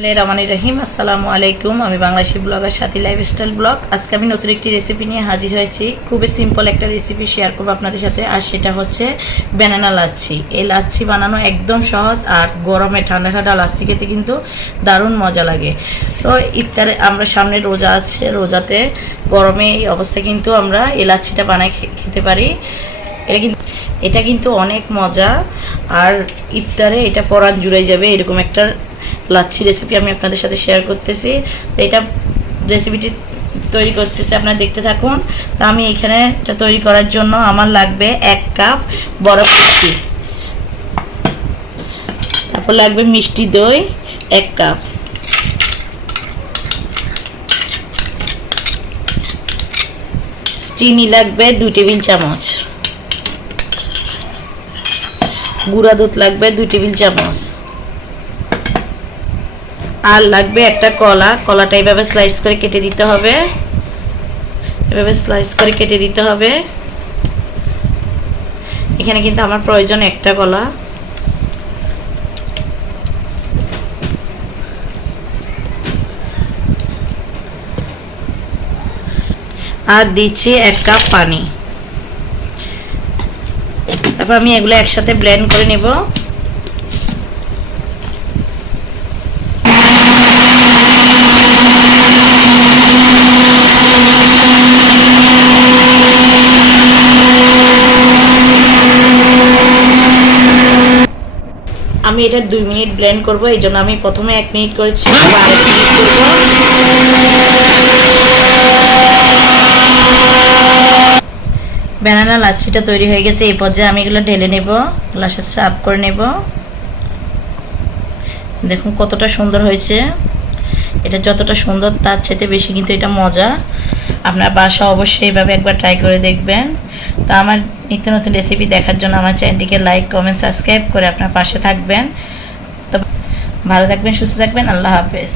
রহিম আসসালামু আলাইকুম। আমি বাংলাদেশি ব্লগার সাথী লাইফস্টাইল ব্লগ। আজকে আমি নতুন একটি রেসিপি নিয়ে হাজির হয়েছি। খুবই সিম্পল একটা রেসিপি শেয়ার করবো আপনাদের সাথে, আর সেটা হচ্ছে ব্যানানা লাচ্ছি। এই লাচ্ছি বানানো একদম সহজ, আর গরমে ঠান্ডা ঠান্ডা লাচ্ছি খেতে কিন্তু দারুণ মজা লাগে। তো ইফতারে আমরা সামনে রোজা আছে, রোজাতে গরমে এই অবস্থায় কিন্তু আমরা এই লাচ্ছিটা বানাই খেতে পারি। এটা কিন্তু অনেক মজা, আর ইফতারে এটা পরান জুড়ে যাবে এরকম একটা লাচ্ছি রেসিপি আমি আপনাদের সাথে শেয়ার করতেছি। তো এটা রেসিপিটি তৈরি করতেছি, আপনারা দেখতে থাকুন। তো আমি এখানে এটা তৈরি করার জন্য আমার লাগবে 1 কাপ বরফ মিষ্টি, তারপর লাগবে মিষ্টি দই 1 কাপ, চিনি লাগবে 2 টেবিল চামচ, গুঁড়া দুধ লাগবে 2 টেবিল চামচ, আর লাগবে একটা কলা। কলাটা এইভাবে স্লাইস করে কেটে দিতে হবে, এভাবে স্লাইস করে কেটে দিতে হবে। এখানে কিন্তু আমার প্রয়োজন একটা কলা। আর দিচ্ছি 1 কাপ পানি। তারপর আমি এগুলো একসাথে ব্লেন্ড করে নেব। আমি এটা 2 মিনিট ব্লেন্ড করব, এই জন্য আমি প্রথমে 1 মিনিট করেছি, আবার 1 মিনিট করব। ব্যানানা লাচ্ছিটা তৈরি হয়ে গেছে। এই পর্যায়ে আমি এগুলো ঢেলে নেব, গ্লাসে সার্ভ করে নেব। দেখুন কতটা সুন্দর হয়েছে। এটা যতটা সুন্দর তার চেয়ে বেশি কিন্তু এটা মজা। আপনার বাসা অবশ্যই এইভাবে একবার ট্রাই করে দেখবেন। তো আমার নিত্য নতুন রেসিপি দেখার জন্য আমার চ্যানেলটিকে লাইক, কমেন্ট, সাবস্ক্রাইব করে আপনার পাশে থাকবেন। তো ভালো থাকবেন, সুস্থ থাকবেন। আল্লাহ হাফেজ।